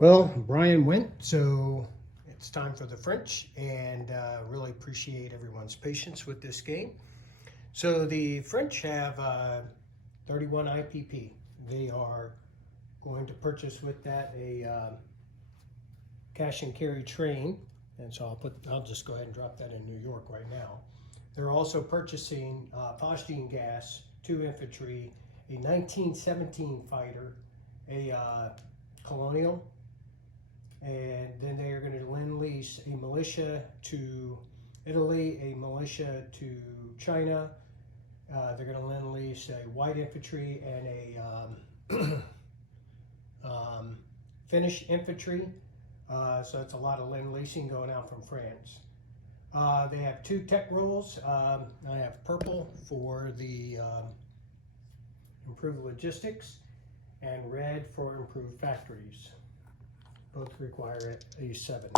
Well, Brian went, so it's time for the French, and really appreciate everyone's patience with this game. So the French have 31 IPP. They are going to purchase with that a cash and carry train, and so I'll just go ahead and drop that in New York right now. They're also purchasing phosgene gas, 2 infantry, a 1917 fighter, a colonial, and then they are going to lend lease a militia to Italy, a militia to China. They're going to lend lease a white infantry and a Finnish infantry. So that's a lot of lend leasing going out from France. They have 2 tech rules. I have purple for the improved logistics and red for improved factories. Both require a 7.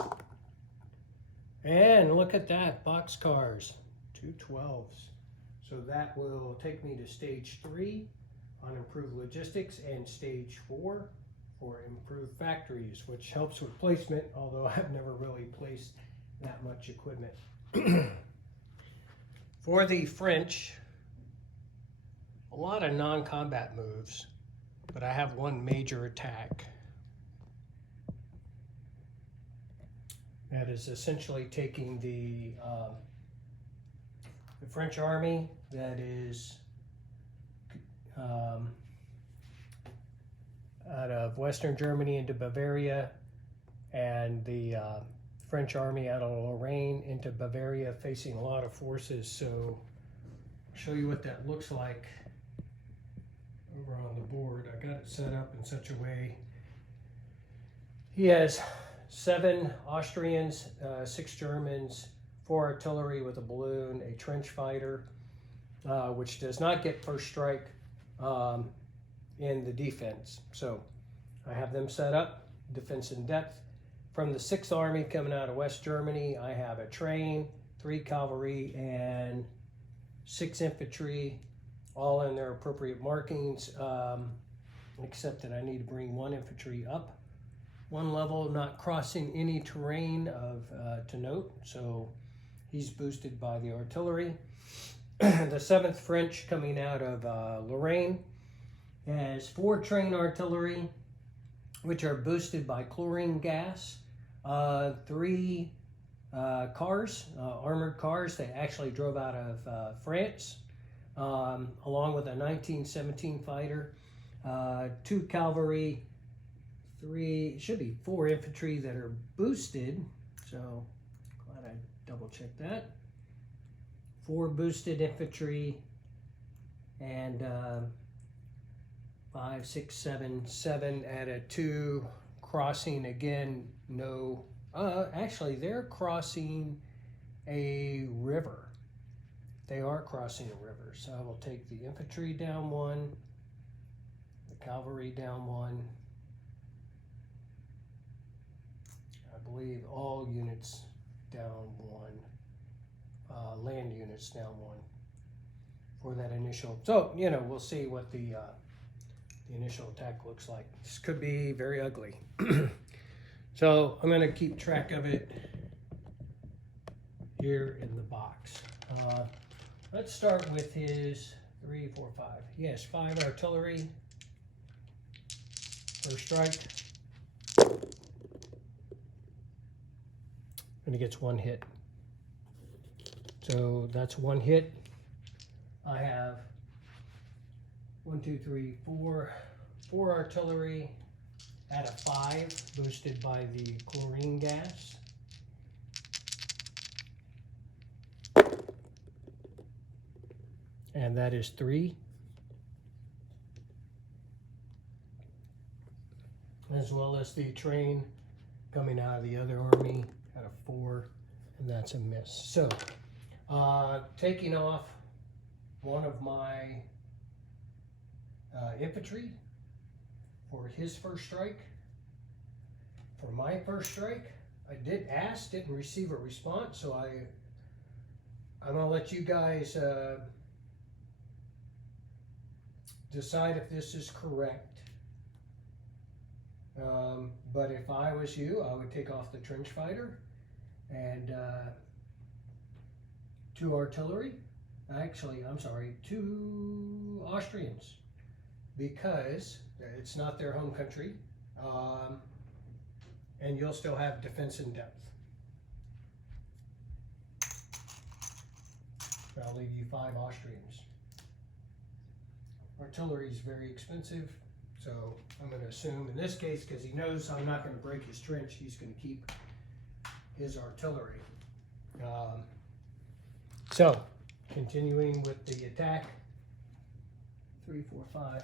And look at that, boxcars, 2 12s. So that will take me to stage 3 on improved logistics and stage 4 for improved factories, which helps with placement, although I've never really placed that much equipment. For the French, a lot of non-combat moves, but I have one major attack. That is essentially taking the French army that is out of Western Germany into Bavaria, and the French army out of Lorraine into Bavaria, facing a lot of forces. So I'll show you what that looks like over on the board. I got it set up in such a way. He has 7 Austrians, 6 Germans, 4 artillery with a balloon, a trench fighter, which does not get first strike in the defense. So I have them set up, defense in depth. From the 6th Army coming out of West Germany, I have a train, 3 cavalry, and 6 infantry, all in their appropriate markings, except that I need to bring 1 infantry up 1 level, not crossing any terrain to note, so he's boosted by the artillery. The 7th French coming out of Lorraine has 4 train artillery, which are boosted by chlorine gas, 3 cars, armored cars that actually drove out of France, along with a 1917 fighter, 2 cavalry, 3, should be 4 infantry that are boosted, so glad I double checked that. 4 boosted infantry, and 5, 6, 7 at a 2 crossing again. No, actually they're crossing a river. They are crossing a river, so I will take the infantry down 1, the cavalry down 1. I believe all units down 1, land units down 1 for that initial. So, you know, we'll see what the initial attack looks like. This could be very ugly. So I'm going to keep track of it here in the box. Let's start with his 3, 4, 5. He has 5 artillery. First strike. And he gets 1 hit. So that's 1 hit. I have 1, 2, 3, 4 artillery at a 5, boosted by the chlorine gas. And that is 3. As well as the train coming out of the other army at a 4, and that's a miss. So, taking off one of my infantry for his first strike. For my first strike, I did ask, didn't receive a response, so I'm gonna let you guys decide if this is correct. But if I was you, I would take off the trench fighter and 2 artillery. Actually, I'm sorry, 2 Austrians, because it's not their home country, and you'll still have defense in depth. I'll leave you 5 Austrians. Artillery is very expensive, so I'm going to assume in this case, because he knows I'm not going to break his trench, he's going to keep his artillery. So, continuing with the attack, 3, 4, 5.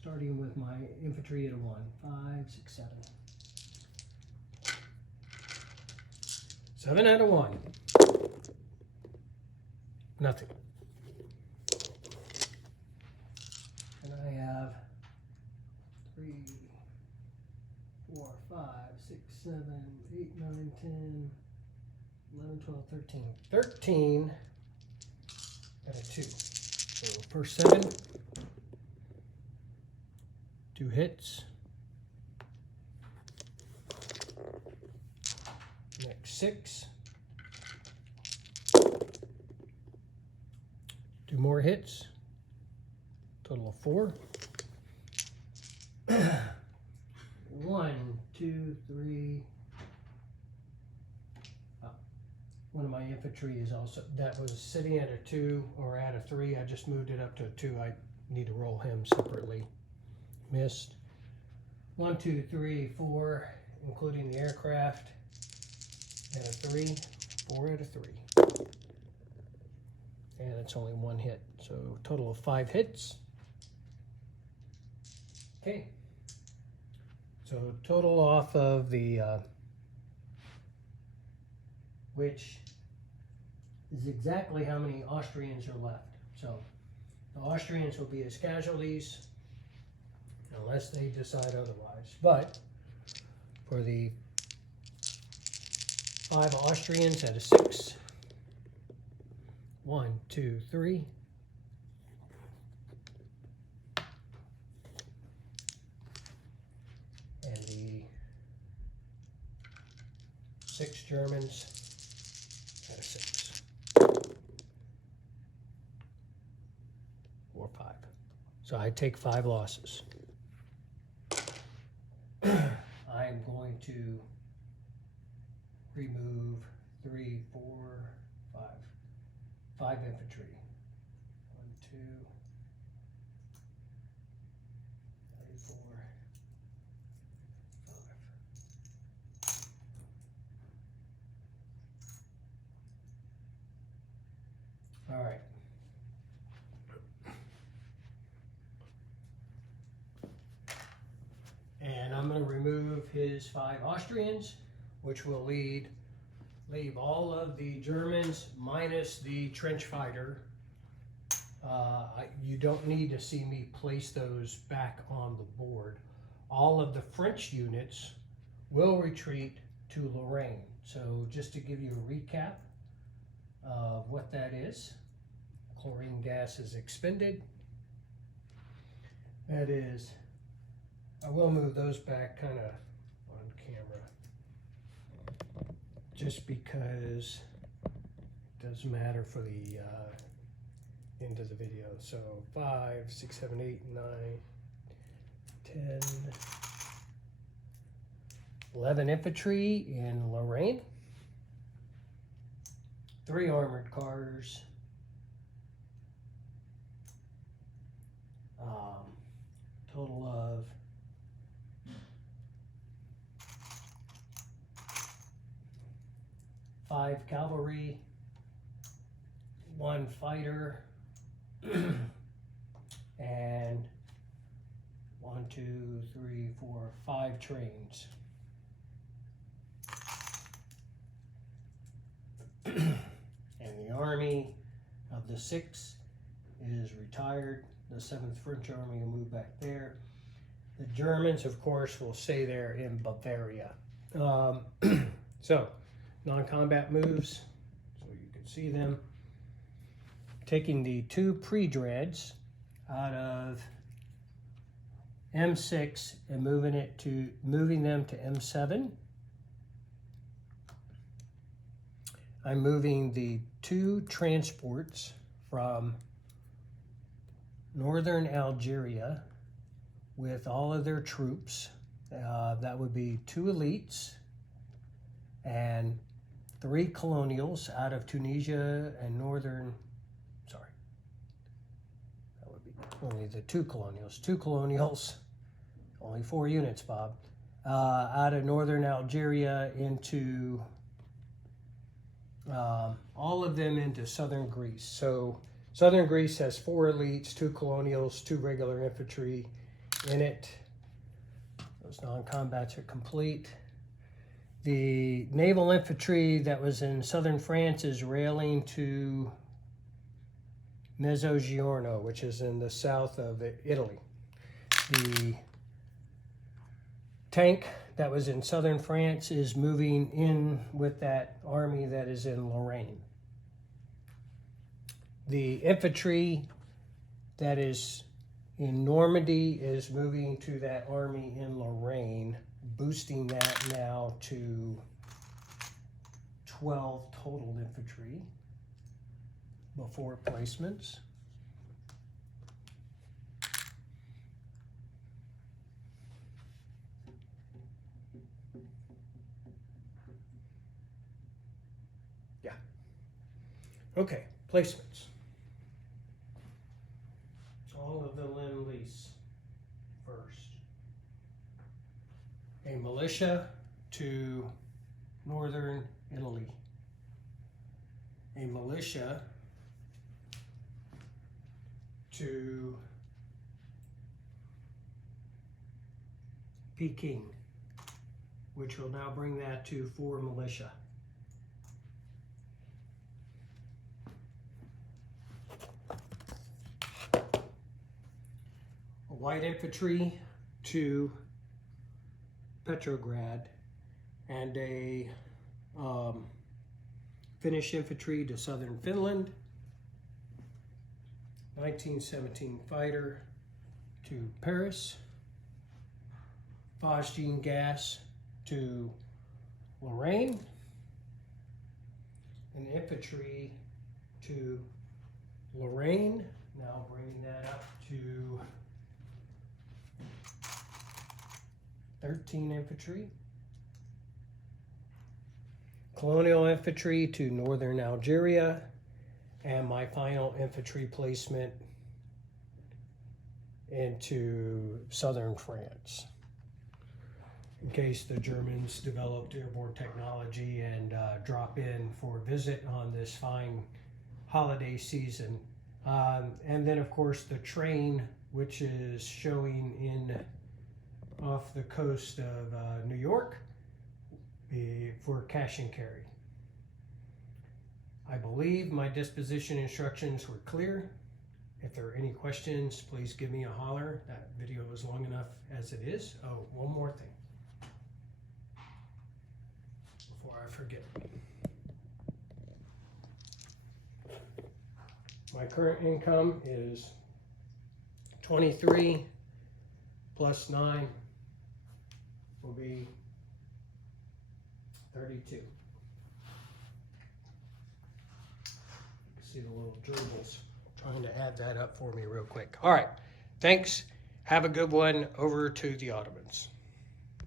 Starting with my infantry at a 1, 5, 6, 7. 7 out of 1. Nothing. And I have 3, 4, 5, 6, 7, 8, 9, 10, 11, 12, 13. 13 out of 2. So first 7. 2 hits. Next 6. 2 more hits. Total of 4. 1, 2, 3. One of my infantry is also, that was sitting at a 2 or at a 3. I just moved it up to a 2. I need to roll him separately. Missed. 1, 2, 3, 4, including the aircraft. At a 3, 4 out of 3. And it's only 1 hit. So total of 5 hits. Okay. So total off of the, which is exactly how many Austrians are left. So the Austrians will be as casualties unless they decide otherwise. But for the 5 Austrians at a 6. 1, 2, 3. And the 6 Germans at a 6. 4, 5. So I take 5 losses. I'm going to remove 3, 4, 5. 5 infantry. 1, 2, 3, 4, 5. All right. And I'm going to remove his 5 Austrians, which will leave all of the Germans minus the trench fighter. You don't need to see me place those back on the board. All of the French units will retreat to Lorraine. So just to give you a recap of what that is, chlorine gas is expended. That is, I will move those back kind of on camera, just because it does matter for the end of the video. So 5, 6, 7, 8, 9, 10, 11 infantry in Lorraine, 3 armored cars, total of 5 cavalry, 1 fighter, and 1, 2, 3, 4, 5 trains. And the army of the 6 is retired. The 7th French Army will move back there. The Germans, of course, will stay there in Bavaria. So, non-combat moves. So we see them. Taking the two pre-dreads out of M6 and moving them to M7. I'm moving the two transports from northern Algeria with all of their troops. That would be 2 elites and 3 colonials out of Tunisia and that would be only the 2 colonials. 2 colonials, only 4 units, Bob, out of northern Algeria into all of them into southern Greece. So southern Greece has 4 elites, 2 colonials, 2 regular infantry in it. Those non-combats are complete. The naval infantry that was in southern France is railing to Mezzogiorno, which is in the south of Italy. The tank that was in southern France is moving in with that army that is in Lorraine. The infantry that is in Normandy is moving to that army in Lorraine, boosting that now to 12 total infantry before placements. Yeah. Okay, placements. All of the Lend-Lease first. A militia to northern Italy. A militia to Peking, which will now bring that to 4 militia. Light infantry to Petrograd, and a Finnish infantry to southern Finland. 1917 fighter to Paris. Phosgene gas to Lorraine. An infantry to Lorraine. Now bringing that up to 13 infantry. Colonial infantry to northern Algeria, and my final infantry placement into southern France, in case the Germans developed airborne technology and drop in for a visit on this fine holiday season. And then of course the train, which is showing in off the coast of New York for cash and carry. I believe my disposition instructions were clear. If there are any questions, please give me a holler. That video is long enough as it is. Oh, one more thing before I forget. My current income is 23 plus 9 will be 32. You can see the little gerbils trying to add that up for me real quick. All right, thanks. Have a good one. Over to the Ottomans.